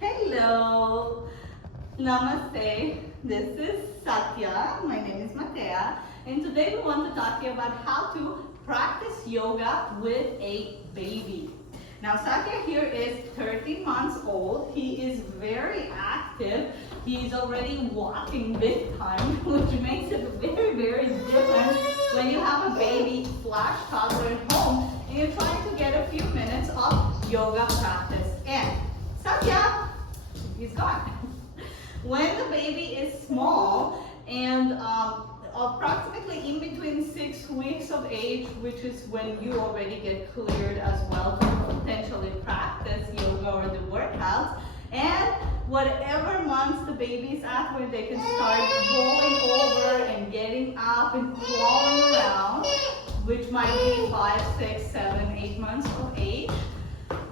Hello, Namaste. This is Satya. My name is Matea, and today we want to talk to you about how to practice yoga with a baby. Now, Satya here is 30 months old. He is very active. He is already walking big time, which makes it very, very different when you have a baby slash toddler at home and you're trying to get a few minutes of yoga practice in. Satya, he's gone. When the baby is small and approximately in between 6 weeks of age, which is when you already get cleared as well to potentially practice yoga or the workouts, and whatever months the baby is at where they can start rolling over and getting up and crawling around, which might be 5, 6, 7, 8 months of age,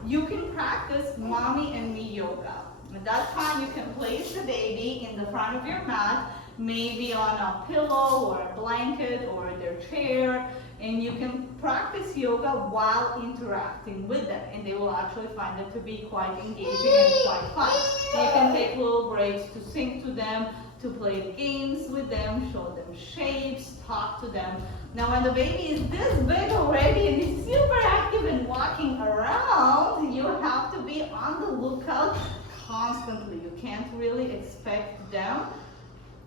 you can practice mommy and me yoga. At that time, you can place the baby in the front of your mat, maybe on a pillow or a blanket or their chair, and you can practice yoga while interacting with them, and they will actually find it to be quite engaging and quite fun. And you can take little breaks to sing to them, to play games with them, show them shapes, talk to them. Now when the baby is this big already and is super active and walking around, you have to be on the lookout constantly. You can't really expect them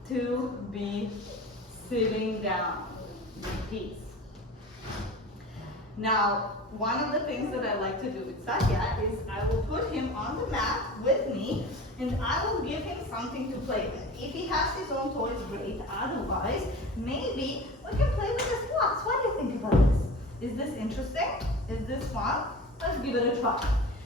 to be sitting down in peace. Now, one of the things that I like to do with Satya is I will put him on the mat with me and I will give him something to play with. If he has his own toys, great. Otherwise, maybe we can play with his blocks. What do you think about this? Is this interesting? Is this fun? Let's give it a try.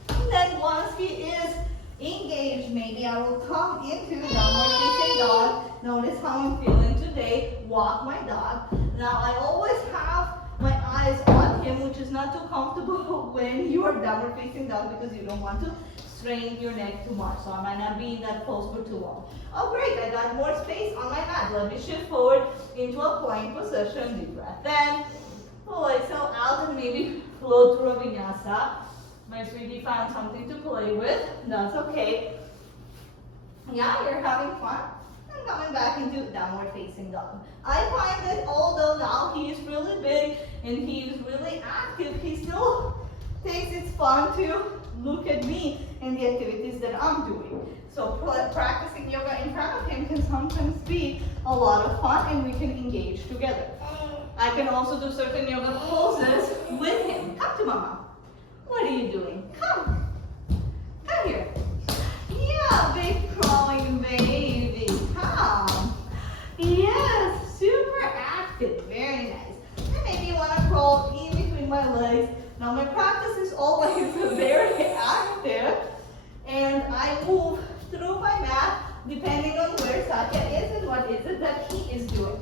And then once he is engaged, maybe I will come into downward facing dog. Notice how I'm feeling today. Walk my dog. Now I always have my eyes on him, which is not too comfortable when you are downward facing dog because you don't want to strain your neck too much. So I might not be in that pose for too long. Oh great, I got more space on my mat. Let me shift forward into a plank position. Deep breath in. Pull exhale out and maybe float through a vinyasa. My sweetie found something to play with. That's okay. Yeah, you're having fun. And coming back into downward facing dog. I find that although now he is really big and he is really active, he still takes it fun to look at me and the activities that I'm doing. So practicing yoga in front of him can sometimes be a lot of fun and we can engage together. I can also do certain yoga poses with him. Come to mama. What are you doing? Come. Come here. Yeah, big crawling baby. Come. Yes, super active. Very nice. And maybe you want to crawl in between my legs. Now my practice is always very active. And I move through my mat depending on where Satya is and what is it that he is doing.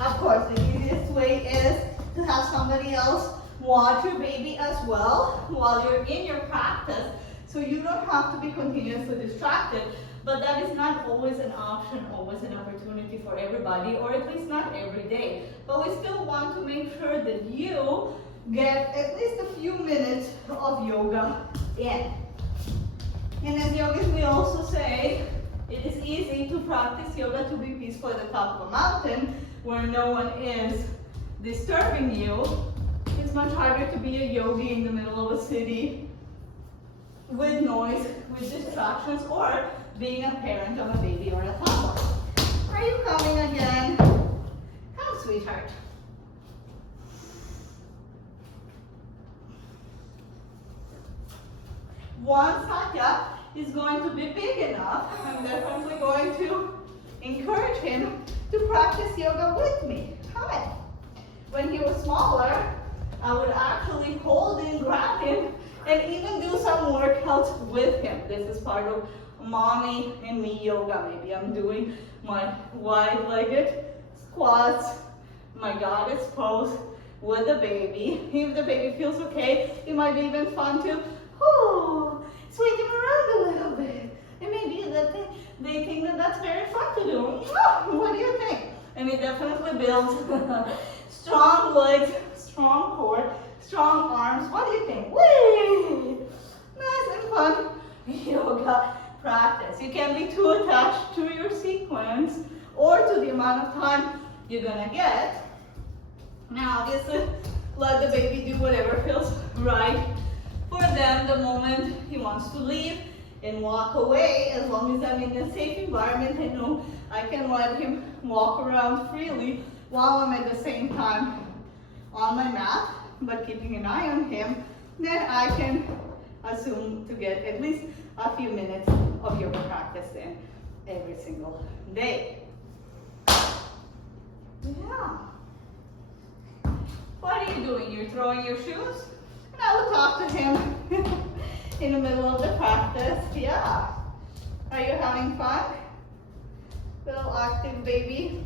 Of course, the easiest way is to have somebody else watch your baby as well while you're in your practice, so you don't have to be continuously distracted. But that is not always an option, always an opportunity for everybody, or at least not every day. But we still want to make sure that you get at least a few minutes of yoga in. And as yogis, we also say it is easy to practice yoga to be peaceful at the top of a mountain where no one is disturbing you. It's much harder to be a yogi in the middle of a city with noise, with distractions, or being a parent of a baby or a toddler. Are you coming again? Come, sweetheart. Once Satya is going to be big enough, I'm definitely going to encourage him to practice yoga with me. Come in. When he was smaller, I would actually hold him, grab him, and even do some workouts with him. This is part of mommy and me yoga. Maybe I'm doing my wide-legged squats, my goddess pose with the baby. If the baby feels okay, it might be even fun to swing him around a little bit. And maybe that they think that that's very fun to do. What do you think? And it definitely builds strong legs, strong core, strong arms. What do you think? Whee! Nice time you're gonna get. Now obviously let the baby do whatever feels right for them. The moment he wants to leave and walk away, as long as I'm in a safe environment, I know I can let him walk around freely while I'm at the same time on my mat, but keeping an eye on him, then I can assume to get at least a few minutes of yoga practice in every single day. Yeah. What are you doing? You're throwing your shoes? And I will talk to him in the middle of the practice. Yeah. Are you having fun? Little active baby.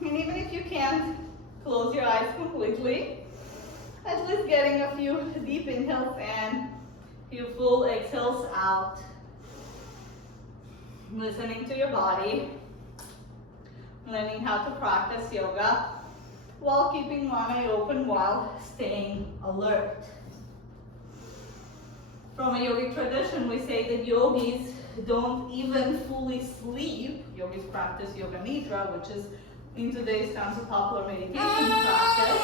And even if you can't close your eyes completely, at least getting a few deep inhales and a few full exhales out. Listening to your body. Learning how to practice yoga while keeping one eye open while staying alert. From a yogic tradition, we say that yogis don't even fully sleep. Yogis practice yoga nidra, which is in today's terms a popular meditation practice.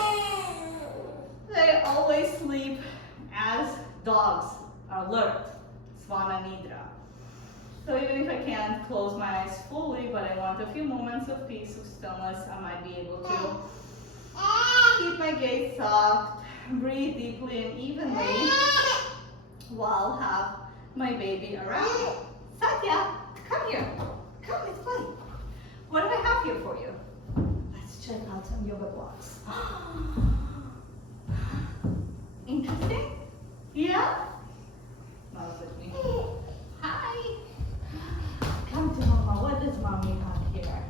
They always sleep as dogs, alert, svana nidra. So even if I can't close my eyes fully, but I want a few moments of peace, of stillness, I might be able to keep my gaze soft, breathe deeply and evenly, while have my baby around. Satya, come here. Come, let's play. What do I have here for you? Let's check out some yoga blocks. Interesting? Yeah? Now look at me. Hi. Come to Mama. What does Mommy have here?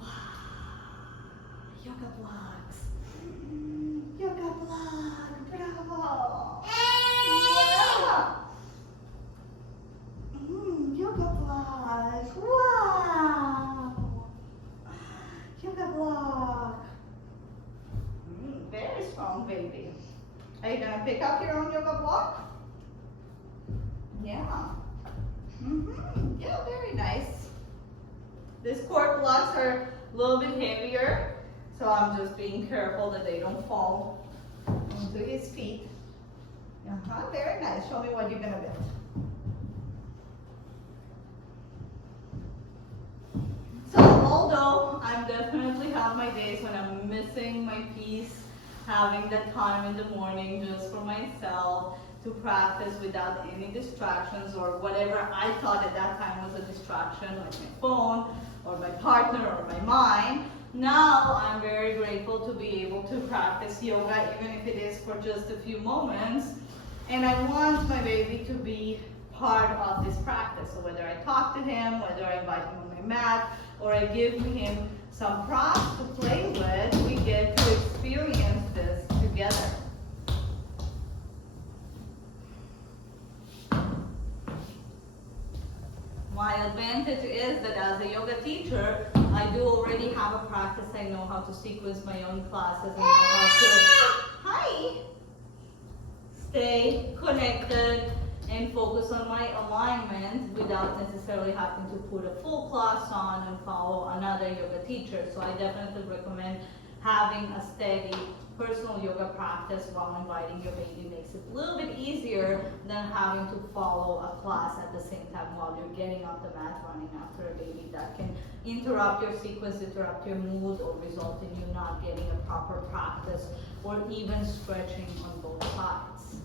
Wow. Yoga blocks. Yoga block. Bravo. Yeah. Yoga block. Wow. Yoga block. Very strong, baby. Are you gonna pick up your own yoga block? Yeah. Yeah, very nice. These cord blocks are a little bit heavier, so I'm just being careful that they don't fall into his feet. Very nice. Show me what you're gonna build. So although I definitely have my days when I'm missing my peace, having that time in the morning just for myself, to practice without any distractions or whatever I thought at that time was a distraction, like my phone or my partner or my mind. Now I'm very grateful to be able to practice yoga, even if it is for just a few moments. And I want my baby to be part of this practice. So whether I talk to him, whether I invite him on my mat, or I give him some props to play with, we get to experience this together. My advantage is that as a yoga teacher, I do already have a practice. I know how to sequence my own classes. I know how to stay connected and focus on my alignment without necessarily having to put a full class on and follow another yoga teacher. So I definitely recommend having a steady personal yoga practice while inviting your baby. Makes it a little bit easier than having to follow a class at the same time while you're getting off the mat running after a baby. That can interrupt your sequence, interrupt your mood, or result in you not getting a proper practice or even stretching on both sides.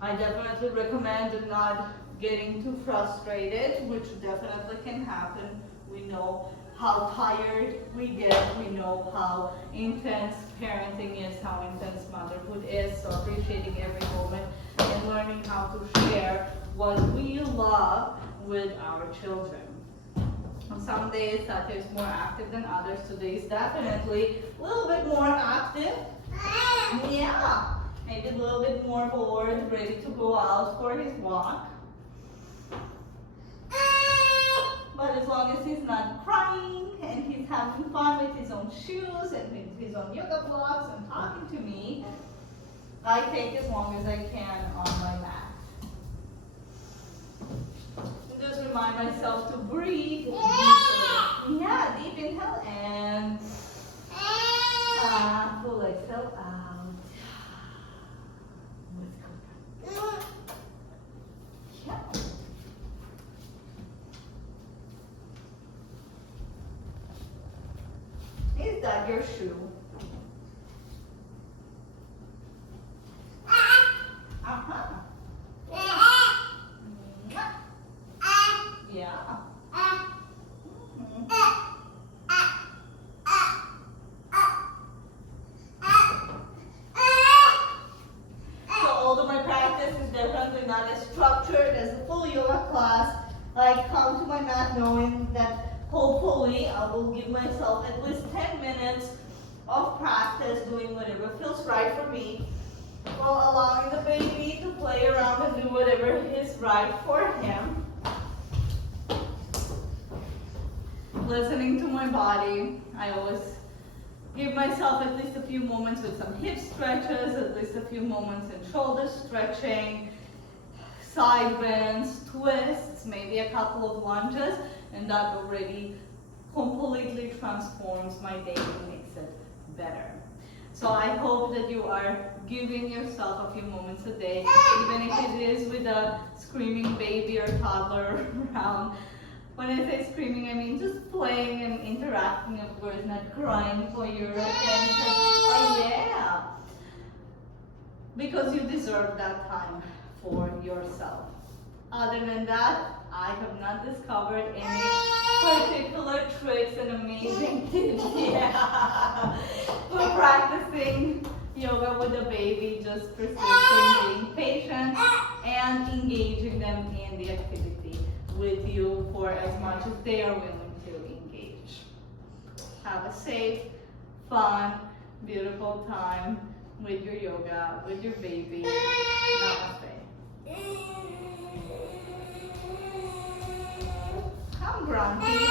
I definitely recommend not getting too frustrated, which definitely can happen. We know how tired we get, we know how intense parenting is, how intense motherhood is, so appreciating every moment and learning how to share what we love with our children. On some days, Satya is more active than others. Today is definitely a little bit more active. Yeah, maybe a little bit more bored, ready to go out for his walk. But as long as he's not crying and he's having fun with his own shoes and with his own yoga blocks and talking to me, I take as long as I can on my mat. just remind myself to breathe deeply. Yeah, deep inhale and full exhale out. Let's go. Yeah. Is that your shoe? Uh-huh. Yeah. So although my practice is definitely not as structured as a full yoga class, I come to my mat knowing that hopefully I will give myself at least 10 minutes of practice doing whatever feels right for me, while allowing the baby to play around and do whatever is right for him. Listening to my body, I always give myself at least a few moments with some hip stretches, at least a few moments in shoulder stretching, side bends, twists, maybe a couple of lunges, and that already completely transforms my day and makes it better. So I hope that you are giving yourself a few moments a day, even if it is with a screaming baby or toddler around. When I say screaming, I mean just playing and interacting, of course, not crying for your attention. Oh, yeah. Because you deserve that time for yourself. Other than that, I have not discovered any particular tricks and amazing tips for practicing yoga with a baby, just persisting, being patient, and engaging them in the activity with you for as much as they are willing to engage. Have a safe, fun, beautiful time with your yoga, with your baby. Namaste. Come, Grunty.